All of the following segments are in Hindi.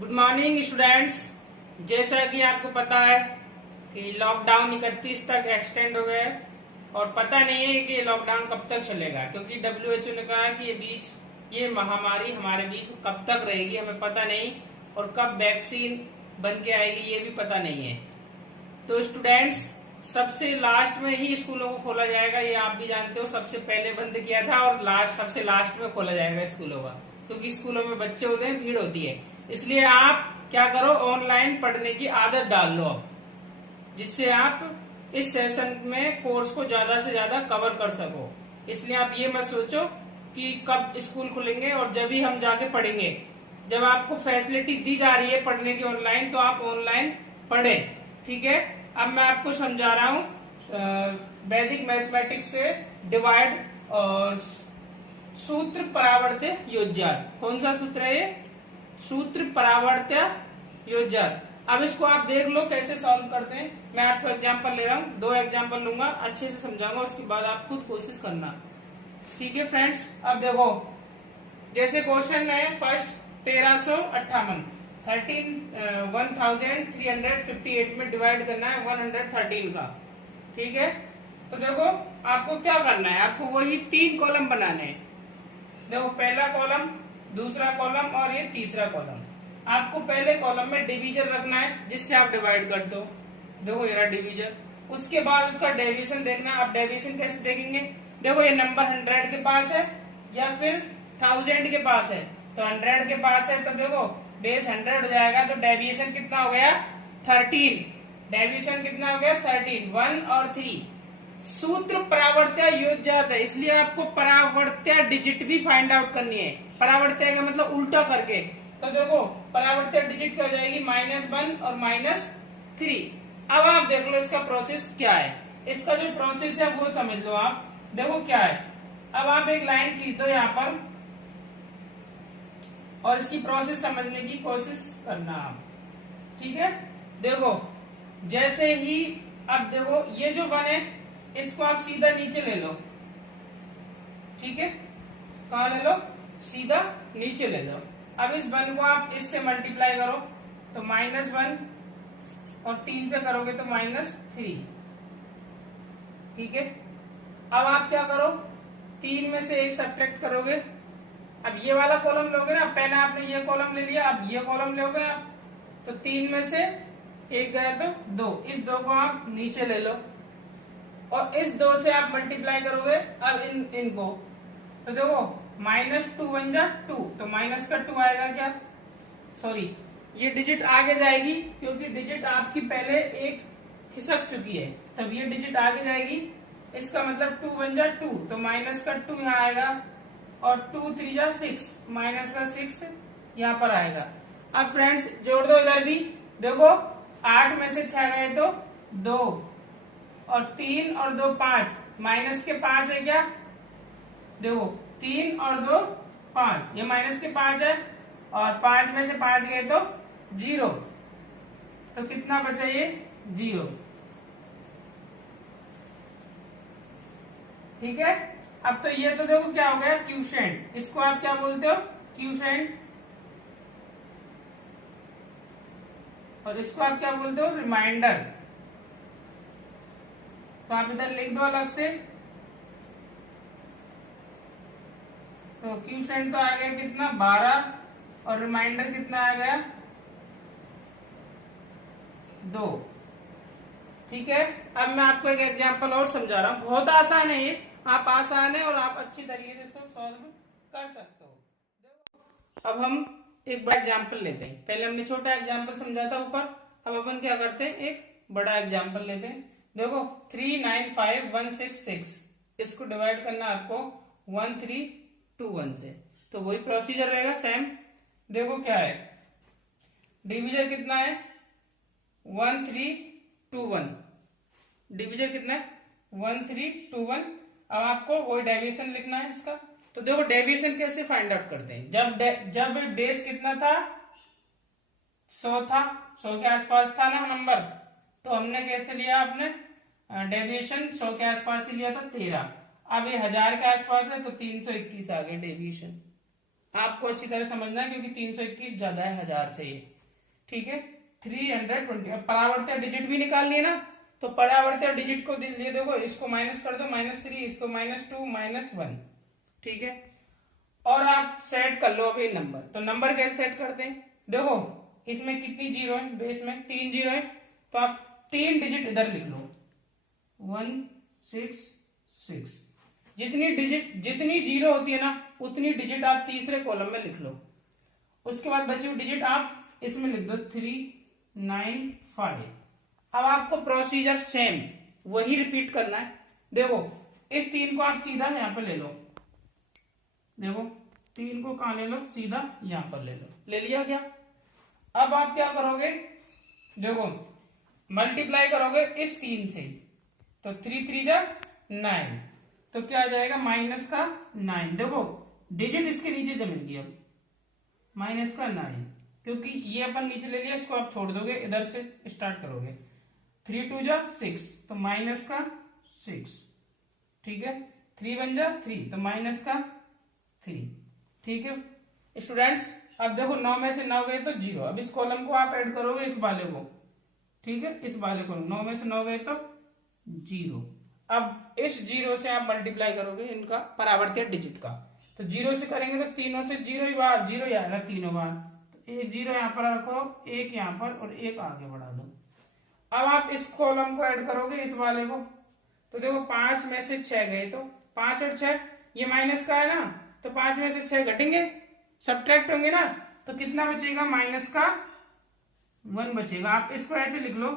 Good morning students. जैसा कि आपको पता है कि लॉकडाउन 31 तक एक्सटेंड हो गया है और पता नहीं है कि लॉकडाउन कब तक चलेगा, क्योंकि WHO ने कहा कि ये महामारी हमारे बीच कब तक रहेगी हमें पता नहीं, और कब वैक्सीन बन के आएगी ये भी पता नहीं है। तो स्टूडेंट्स, सबसे लास्ट में ही स्कूलों को खोला जाएगा, ये आप भी जानते हो। सबसे पहले बंद किया था और सबसे लास्ट में खोला जाएगा स्कूलों का, क्योंकि स्कूलों में बच्चे होते हैं, भीड़ होती है। इसलिए आप क्या करो, ऑनलाइन पढ़ने की आदत डाल लो अब, जिससे आप इस सेशन में कोर्स को ज्यादा से ज्यादा कवर कर सको। इसलिए आप ये मत सोचो कि कब स्कूल खुलेंगे और जब ही हम जाके पढ़ेंगे। जब आपको फैसिलिटी दी जा रही है पढ़ने की ऑनलाइन, तो आप ऑनलाइन पढ़े। ठीक है, अब मैं आपको समझा रहा हूँ वैदिक मैथमेटिक्स से डिवाइड और सूत्र परावर्त्य योज्यात। कौन सा सूत्र है ये? सूत्र परावर्त्य योज्यात। अब इसको आप देख लो कैसे सॉल्व करते हैं। मैं आपको एग्जांपल ले रहा हूँ, 2 एग्जांपल लूंगा, अच्छे से समझाऊंगा, उसके बाद आप खुद कोशिश करना। ठीक है फ्रेंड्स, अब देखो जैसे क्वेश्चन है फर्स्ट 1358 1358 में डिवाइड करना है 113 का। ठीक है, तो देखो आपको क्या करना है, आपको वही 3 कॉलम बनाने हैं। देखो पहला कॉलम, दूसरा कॉलम और ये तीसरा कॉलम। आपको पहले कॉलम में डिवीजर रखना है जिससे आप डिवाइड कर दो। देखो ये रहा डिवीजर। उसके बाद उसका डेविएशन देखना है। आप डेविएशन कैसे देखेंगे? देखो ये नंबर 100 के पास है या फिर 1000 के पास है। तो 100 के पास है तो देखो बेस 100 हो जाएगा, तो डेविएशन कितना हो गया? 13। डेविएशन कितना हो गया? 13। 1 और 3 सूत्र परावर्त्य योज्यात है, इसलिए आपको परावर्त्य डिजिट भी फाइंड आउट करनी है। परावर्त्य का मतलब उल्टा करके। तो देखो परावर्त्य डिजिट क्या हो जाएगी? -1 और -3। अब आप देख लो इसका प्रोसेस क्या है। इसका जो प्रोसेस है वो समझ लो आप। देखो क्या है, अब आप एक लाइन खींच दो यहाँ पर और इसकी प्रोसेस समझने की कोशिश करना आप। ठीक है, देखो जैसे ही अब देखो ये जो 1 है इसको आप सीधा नीचे ले लो। ठीक है, कहा ले लो? सीधा नीचे ले लो। अब इस 1 को आप इससे मल्टीप्लाई करो तो -1 और 3 से करोगे तो -3। ठीक है, अब आप क्या करो, 3 में से 1 सब्ट्रैक्ट करोगे। अब ये वाला कॉलम लोगे ना, पहले आपने ये कॉलम ले लिया, अब ये कॉलम लोगे आप, तो 3 में से 1 गया तो 2। इस 2 को आप नीचे ले लो और इस 2 से आप मल्टीप्लाई करोगे अब इनको। तो देखो -2 बन जा 2, तो माइनस का 2 आएगा क्या? सॉरी, ये डिजिट आगे जाएगी क्योंकि डिजिट आपकी पहले एक खिसक चुकी है, तब ये डिजिट आगे जाएगी। इसका मतलब 2 बन जा 2, तो माइनस का 2 यहाँ आएगा और 2 3 जा 6, माइनस का 6 यहाँ पर आएगा। अब फ्रेंड्स जोड़ दो इधर भी। देखो 8 में से 6 गए तो 2 और 3 और 2 5, माइनस के 5 है क्या? देखो 3 और 2 5, ये माइनस के 5 है और 5 में से 5 गए तो 0, तो कितना बचा? ये 0। ठीक है, अब तो ये तो देखो क्या हो गया? क्यूशेंट। इसको आप क्या बोलते हो? क्यूशेंट। और इसको आप क्या बोलते हो? रिमाइंडर। तो आप इधर लिख दो अलग से। तो क्यूशेंट तो आ गया कितना? 12 और रिमाइंडर कितना आ गया? 2। ठीक है, अब मैं आपको एक एग्जांपल और समझा रहा हूं, बहुत आसान है ये। आप आसान है और आप अच्छी तरीके से इसको सॉल्व कर सकते हो। अब हम एक बड़ा एग्जांपल लेते हैं। पहले हमने छोटा एग्जांपल समझा था ऊपर, अब अपन क्या करते हैं, एक बड़ा एग्जांपल लेते हैं। देखो 395166, इसको डिवाइड करना आपको 1321 से, तो वही प्रोसीजर रहेगा सेम। देखो क्या है, डिवीजर कितना है? 1321। डिवीजर कितना है? 1321। अब आपको वही डेविएशन लिखना है इसका। तो देखो डेविएशन कैसे फाइंड आउट करते हैं। जब बेस कितना था? 100 था, 100 के आसपास था ना नंबर, तो हमने कैसे लिया? आपने डेविएशन 100 के आसपास ही लिया था, 13। अब ये 1000 के आसपास है तो 321 आ गया डेविएशन। आपको अच्छी तरह समझना है क्योंकि 321 ज्यादा है 1000 से ये। ठीक है, 320। अब परावर्त्य डिजिट भी निकालनी है ना, तो परावर्त्य डिजिट को ये देखो, इसको माइनस कर दो, -3, इसको -2, -1। ठीक है, और आप सेट कर लो अभी नंबर। तो नंबर कैसे सेट करते हैं, देखो इसमें कितनी जीरो है, बेस में 3 जीरो है, तो आप 3 डिजिट इधर लिख लो, 1 6 6। जितनी जीरो होती है ना, उतनी डिजिट आप तीसरे कॉलम में लिख लो। उसके बाद बची हुई डिजिट आप इसमें लिख दो 3 9 5। अब आपको प्रोसीजर सेम वही रिपीट करना है। देखो इस 3 को आप सीधा यहां पर ले लो, देखो 3 को कहां ले लो, सीधा यहां पर ले लो। ले लिया क्या? अब आप क्या करोगे, देखो मल्टीप्लाई करोगे इस 3 से, तो 3 3 जा 9, तो क्या आ जाएगा -9। देखो डिजिट इसके नीचे जमेगी अब, -9, क्योंकि ये अपन नीचे ले लिया, इसको आप छोड़ दोगे, इधर से स्टार्ट करोगे। 3 2 जा 6, तो -6। ठीक है, 3 1 जा 3, तो -3। ठीक है स्टूडेंट्स, अब देखो 9 में से 9 गए तो 0। अब इस कॉलम को आप ऐड करोगे इस वाले को। ठीक है, इस वाले को 9 में से 9 गए तो 0। अब इस 0 से आप मल्टीप्लाई करोगे इनका परावर्त्य डिजिट का, तो 0 से करेंगे तो तीनों से 0 ही बार 0 ही आएगा तीनों बार। तो एक 0 यहां पर रखो, एक यहां पर और एक आगे बढ़ा दो। अब आप इस कॉलम को ऐड करोगे इस वाले को, तो देखो 5 में से 6 गए, तो 5 और 6 ये माइनस का है ना, तो 5 में से 6 घटेंगे, सब्ट्रैक्ट होंगे ना, तो कितना बचेगा, -1 बचेगा। आप इसको ऐसे लिख लो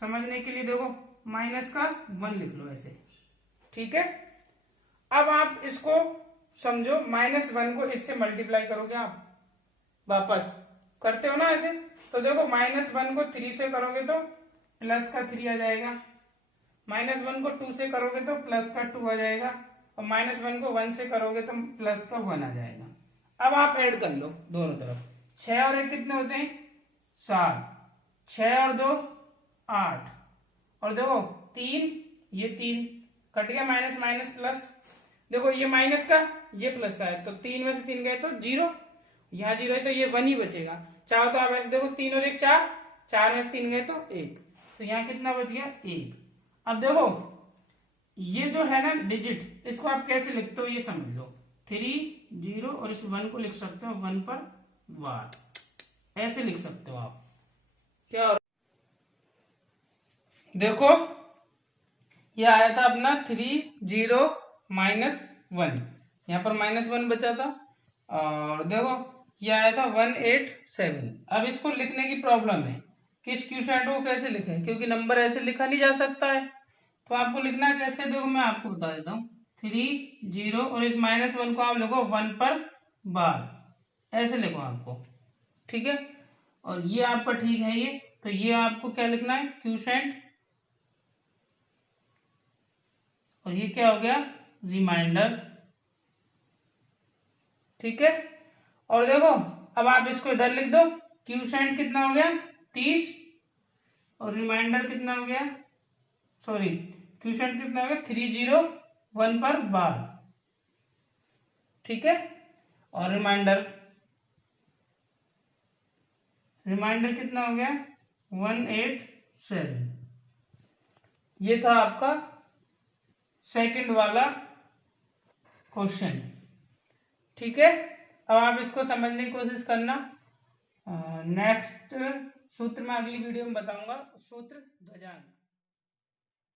समझने के लिए, देखो -1 लिख लो ऐसे। ठीक है, अब आप इसको समझो, -1 को इससे मल्टीप्लाई करोगे, आप वापस करते हो ना ऐसे, तो देखो -1 को 3 से करोगे तो +3 आ जाएगा, -1 को 2 से करोगे तो +2 आ जाएगा, और -1 को 1 से करोगे तो +1 आ जाएगा। अब आप ऐड कर लो दोनों तरफ, 6 और 1 कितने होते हैं, 7, 6 और 2 8, और देखो 3, ये 3 कट गया, माइनस माइनस प्लस, देखो ये माइनस का ये प्लस का है, तो 3 में से 3 गए तो 0, यहाँ 0 है तो ये 1 ही बचेगा। चाहो तो आप ऐसे देखो 3 और 1 4, 4 में से 3 गए तो 1, तो यहाँ कितना बच गया 1। अब देखो ये जो है ना डिजिट, इसको आप कैसे लिखते हो ये समझ लो, 3 0 और इस 1 को लिख सकते हो 1 पर वार, ऐसे लिख सकते हो आप। क्या हो, देखो ये आया था अपना 3 0 -1, यहाँ पर -1 बचा था, और देखो ये आया था 187। अब इसको लिखने की प्रॉब्लम है कि इस क्यूसेंट को कैसे लिखें, क्योंकि नंबर ऐसे लिखा नहीं जा सकता है, तो आपको लिखना कैसे, देखो मैं आपको बता देता हूँ, 3 0 और इस -1 को आप लिखो 1 पर बार, ऐसे लिखो आपको। ठीक है, और ये आपका ठीक है ये, तो ये आपको क्या लिखना है क्यूसेंट, और ये क्या हो गया रिमाइंडर। ठीक है, और देखो अब आप इसको इधर लिख दो, क्यूसेंट कितना हो गया 30, और रिमाइंडर कितना हो गया, सॉरी क्यूसेंट कितना हो गया 3 0 1 पर बार। ठीक है, और रिमाइंडर कितना हो गया 187। ये था आपका सेकंड वाला क्वेश्चन। ठीक है, अब आप इसको समझने की कोशिश करना। नेक्स्ट सूत्र मैं अगली वीडियो में बताऊंगा, सूत्र ध्वजांक।